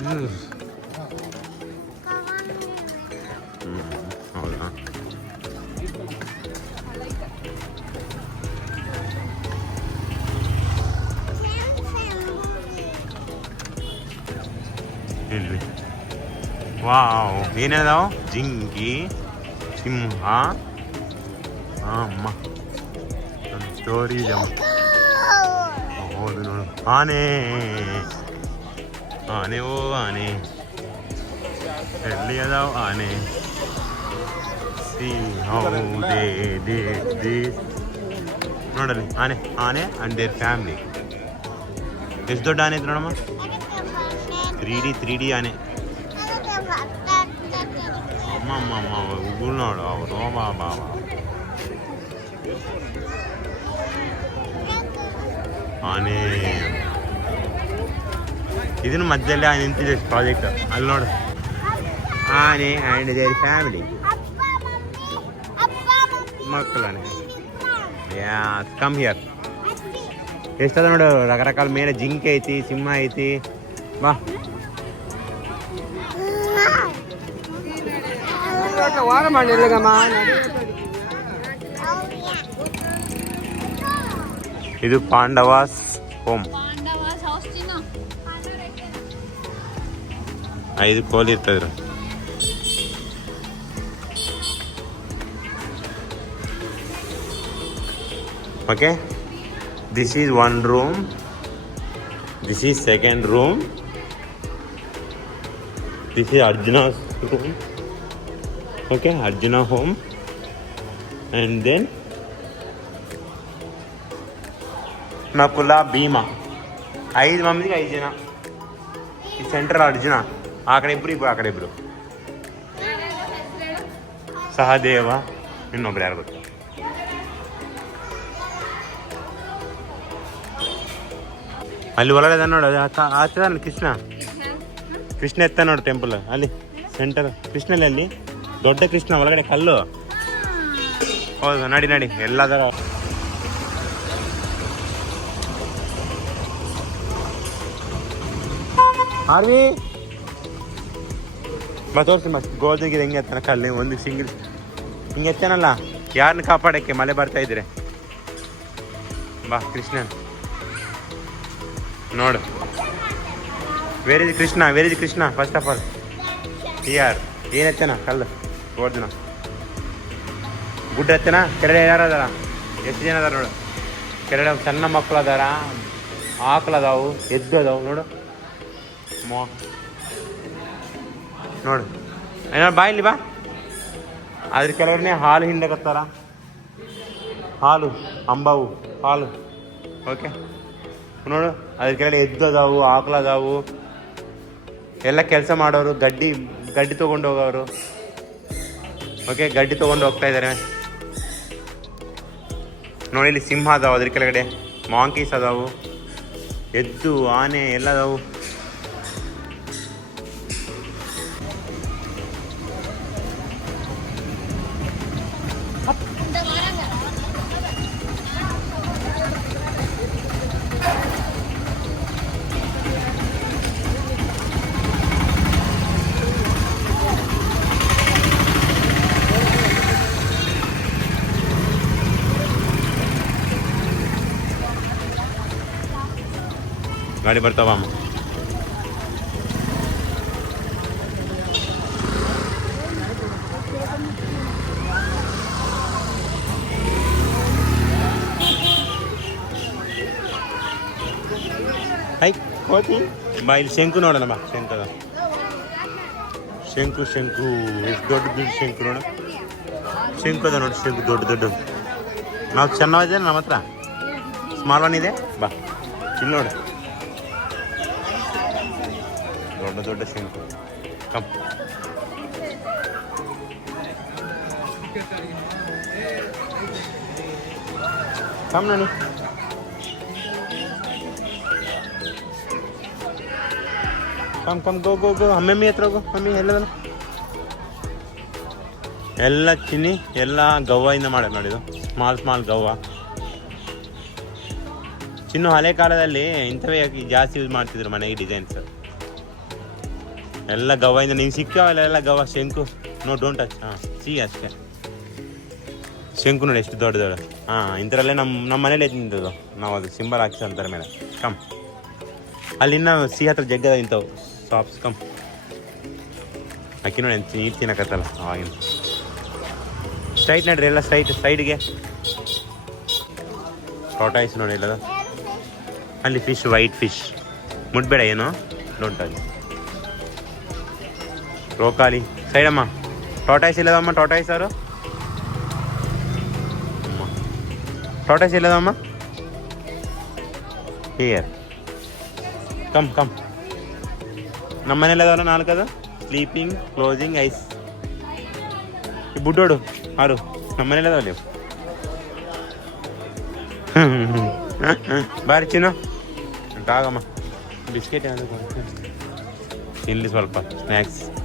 ಹ್ಮ್. ಹ್ಮ್, ಹೌದಾ ಇಲ್ಲಿ ವಾವ್ ಏನೇನದಾವ ಜಿಂಗಿ ಸಿಂಹ ಆ, ಅಮ್ಮ ಸ್ಟೋರಿ ಇದೆ ಅಮ್ಮ. ಹೌದು ನೋಡು ಆನೆ ಆನೆ ಓ ಆನೆ ಎಲ್ಲಿ ಅದಾವ ಆನೆ C how they they they ನೋಡಲ್ಲಿ ಆನೆ ಆನೆ ಅಂಡ್ ದೇರ್ ಫ್ಯಾಮ್ಲಿ ಎಷ್ಟು ದೊಡ್ಡ ಆನೆ ಐತೆ ನೋಡಮ್ಮ ತ್ರೀ ಡಿ ತ್ರೀ ಡಿ ಆನೆ ಅಮ್ಮ ಅಮ್ಮ ಅಮ್ಮ ಉಗುಳು ನೋಡು ಅವರು ಬಾ ಬಾ ಬಾ ಆನೆ ಇದನ್ನು ಮಧ್ಯದಲ್ಲಿ ನಿಂತಿದೆ ಪ್ರಾಜೆಕ್ಟ್ ಅಲ್ಲಿ ನೋಡು ಆನೆ ಆ್ಯಂಡ್ ದೇರ್ ಫ್ಯಾಮಿಲಿ ಮಕ್ಕಳಾನೆ ಯಾ ಕಮ್ ಹಿಯರ್ ಎಷ್ಟದ ನೋಡು ರಕರಕಾಲ ಮೇಲೆ ಜಿಂಕೆ ಐತಿ ಸಿಂಹ ಐತಿ ಬಾ ಇದು Pandavas home ಐದು ಕೋಲ್ ಇರ್ತದ್ರು okay this is one room this is second room this is Arjuna's room okay Arjuna home and then Nakula Bhima ಐದು ಮಂದಿಗೆ ಐದು ಜನ ಈ ಸೆಂಟ್ರಲ್ ಅರ್ಜುನ ಆ ಕಡೆ ಇಬ್ರು ಇಬ್ರು ಆ ಕಡೆ ಇಬ್ರು ಸಹದೇವ ಇನ್ನೊಬ್ರು ಯಾರು ಗೊತ್ತು ಅಲ್ಲಿ ಒಳಗಡೆ ನೋಡು ಅದು ಆತ ಆತ ಕೃಷ್ಣ ಕೃಷ್ಣ ಎತ್ತ ನೋಡು ಟೆಂಪಲ್ ಅಲ್ಲಿ ಸೆಂಟರ್ ಕೃಷ್ಣಲ್ಲಿ ಅಲ್ಲಿ ದೊಡ್ಡ ಕೃಷ್ಣ ಒಳಗಡೆ ಕಲ್ಲು ಹೌದು ನಡಿ ನಡಿ ಎಲ್ಲದರ ಆರ್ವಿ ಬಾ ತೋರಿಸಿ ಮಸ್ತ್ ಗೋಲ್ದಿಗೆ ಹೆಂಗೆ ಹತ್ತನ ಕಲ್ಲಿ ಒಂದು ಸಿಂಗಲ್. ಹಿಂಗೆ ಎತ್ತಾನಲ್ಲ ಯಾರನ್ನ ಕಾಪಾಡಕ್ಕೆ ಮಳೆ ಬರ್ತಾ ಇದ್ರೆ ಬಾ ಕೃಷ್ಣ ನೋಡು. Where is Krishna? Where is Krishna? First of all ಯಾರು ಏನು ಎತ್ತನ? ಕಲ್ಲು ಗೋಲ್ದಿನ ಗುಡ್ಡ ಎತ್ತನ? ಕೆರಡೆ ಯಾರು ಅದಾರ? ಎಷ್ಟು ಜನ ಅದಾರ ನೋಡು. ಕೆರಡೆ ಸಣ್ಣ ಮಕ್ಕಳು ಅದಾರ. ಆಕಳು ಅದಾವು, ಎದ್ದು ಅದಾವು, ನೋಡು. ಮೋ ನೋಡು. ಏನೋ ಬಾ ಇಲ್ಲಿ ಬಾ. ಅದ್ರ ಕೆಲವ್ರನ್ನೇ ಹಾಲು ಹಿಂಡಕತ್ತಾರ ಹಾಲು, ಅಂಬಾವು, ಹಾಲು. ಓಕೆ ನೋಡು, ಅದ್ರ ಕೆಳಗಡೆ ಎದ್ದು ಅದಾವು, ಆಕಳು ಅದಾವು. ಎಲ್ಲ ಕೆಲಸ ಮಾಡೋರು, ಗಡ್ಡಿ ಗಡ್ಡಿ ತೊಗೊಂಡು ಹೋಗೋರು. ಓಕೆ ಗಡ್ಡಿ ತೊಗೊಂಡು ಹೋಗ್ತಾ ಇದ್ದಾರೆ ನೋಡಿ, ಇಲ್ಲಿ ಸಿಂಹ ಅದಾವು ಅದ್ರ ಕೆಳಗಡೆ. ಮಾಂಕೀಸ್ ಅದಾವು. ಎದ್ದು, ಆನೆ ಎಲ್ಲ ಅದಾವು. ಗಾಡಿ ಬರ್ತಾವ. ಅಮ್ಮ ಹೈ ಕೋತಿ. ಬಾ ಇಲ್ಲಿ ಶಂಕು ನೋಡೋಣ ಬಾ ಶಂಕು ಅದ. ಶಂಕು ಶಂಕು ಎಷ್ಟು ದೊಡ್ಡ ದೊಡ್ಡ ಶಂಕು ನೋಡ. ಶಂಕು ಅದ ನೋಡಿ ಶಂಕು ದೊಡ್ಡ ದೊಡ್ಡ. ನಾವು ಚೆನ್ನಾಗಿದೆ ನಮ್ಮ ಹತ್ರ. ಸ್ಮಾಲ್ ಒನ್ ಇದೆ. ಬಾ ಇಲ್ಲಿ ನೋಡು. ದೊಡ್ಡ ದೊಡ್ಡ ಸೀನ್ ಕಮ್. ಕಮ್ ನಾನು. Come come, go go go. ಅಮ್ಮಮ್ಮಿ ಹತ್ರ ಹೋಗು. ಮಮ್ಮಿ ಎಲ್ಲದಲ್ಲ ಎಲ್ಲ ತಿನ್ನಿ ಎಲ್ಲ ಗವ್ವಾಯಿಂದ ಮಾಡೋದು ನೋಡಿದು ಸ್ಮಾಲ್ ಸ್ಮಾಲ್ ಗವ್ವ. ಇನ್ನು ಹಳೆ ಕಾಲದಲ್ಲಿ ಇಂಥವೇ ಜಾಸ್ತಿ ಯೂಸ್ ಮಾಡ್ತಿದ್ರು ಮನೆಗೆ ಡಿಸೈನ್ಸ್ ಎಲ್ಲ ಗವ ಇಂದ ನಿಂಗೆ ಸಿಕ್ಕಾವಲ್ಲ ಎಲ್ಲ ಗವ ಶಂಕು. ನೋ ಡೋಂಟ್ ಟಚ್ ಹಾಂ ಸಿ ಅಷ್ಟೇ. ಶಂಕು ನೋಡಿ ಎಷ್ಟು ದೊಡ್ಡ ದೊಡ್ಡ. ಹಾಂ ಇಂಥರಲ್ಲೇ ನಮ್ಮ ನಮ್ಮ ಮನೇಲಿ ನಿಂತದ್ದು. ನಾವು ಅದು ಸಿಂಬಲ್ ಹಾಕ್ಸಿ ಅಂತಾರೆ ಮೇಲೆ. ಕಮ್ ಅಲ್ಲಿ ಇನ್ನ ಸಿಹಿ ಹತ್ರ ಜಗ್ಗದ ಇಂಥವು. ಸಾಪ್ಸ್ ಕಮ್ ಅಕ್ಕಿ ನೋಡಿ ನೀರು ತಿನ್ನಕತ್ತಲ್ಲ ಅವಾಗಿನ ಸ್ಟ್ರೈಟ್ ನಡ್ರಿ ಎಲ್ಲ ಸ್ಟ್ರೈಟ್ ಸೈಡ್ಗೆ ಟೋಟಾಯ್ಸ್ ನೋಡಿ ಇಲ್ಲದ ಅಲ್ಲಿ ಫಿಶ್ ವೈಟ್ ಫಿಶ್ ಮುಟ್ಬೇಡ ಏನು? ಡೋಂಟ್ ಅಲ್ಲಿ రోకాలి. సైడ్ అమ్మా. టోటాయిస్ వెళ్ళదమ్మా టోటాయిస్ సారు. టోటాయిస్ వెళ్ళదమ్మా. హియర్ కమ్ కమ్ నమ్మని వెళ్ళదా నాలుగు కదా? స్లీపింగ్ క్లోజింగ్ ఐస్ బుడ్డోడు ఆరు. నమ్మని వెళ్ళదా లేవు? బారి చిన్న. తాగమ్మా. బిస్కెట్ ఏమైనా తిండి స్వల్ప. స్నాక్స్.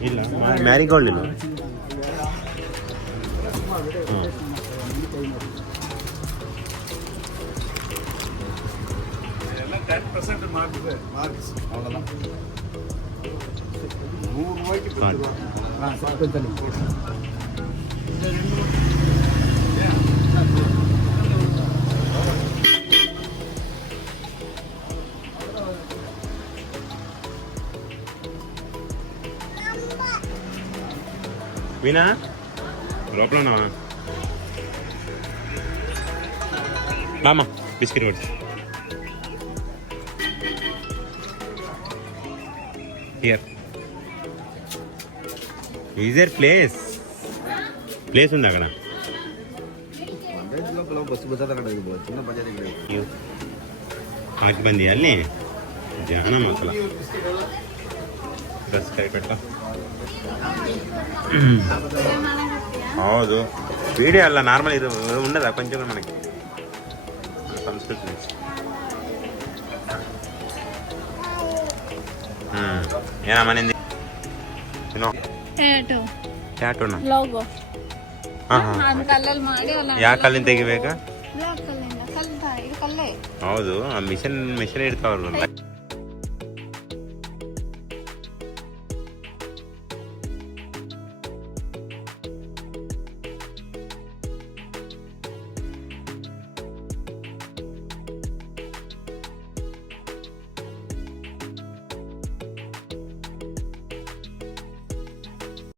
ಇಲ್ಲ ಮ್ಯಾರಿಗೋಲ್ಡ್ ಇಲ್ಲ ಹ್ಞೂ వీనా లోపల బామ్మ బిస్కెట్ కొట్టి here is your place place ఉంది అక్కడ? మనకి బంది అన్నీ జానం అసలు. ಡ್ರೆಸ್ ಕೈಬಿಟ್ಟ. ಹೌದು. వీడియో ಅಲ್ಲ ನಾರ್ಮಲ್ ಇದು ఉండదా కొంచెం మనకి మన సంస్కృతి నుంచి ఏనా మనింది ಟ್ಯಾಟೋನ? ಯಾ ಕಲ್ಲಿಂದ ತೆಗಿಬೇಕಾ? ಹೌದು ಆ ಮಿಷನ್ ಮಿಷನ್ ಇರ್ತಾವಲ್ಲ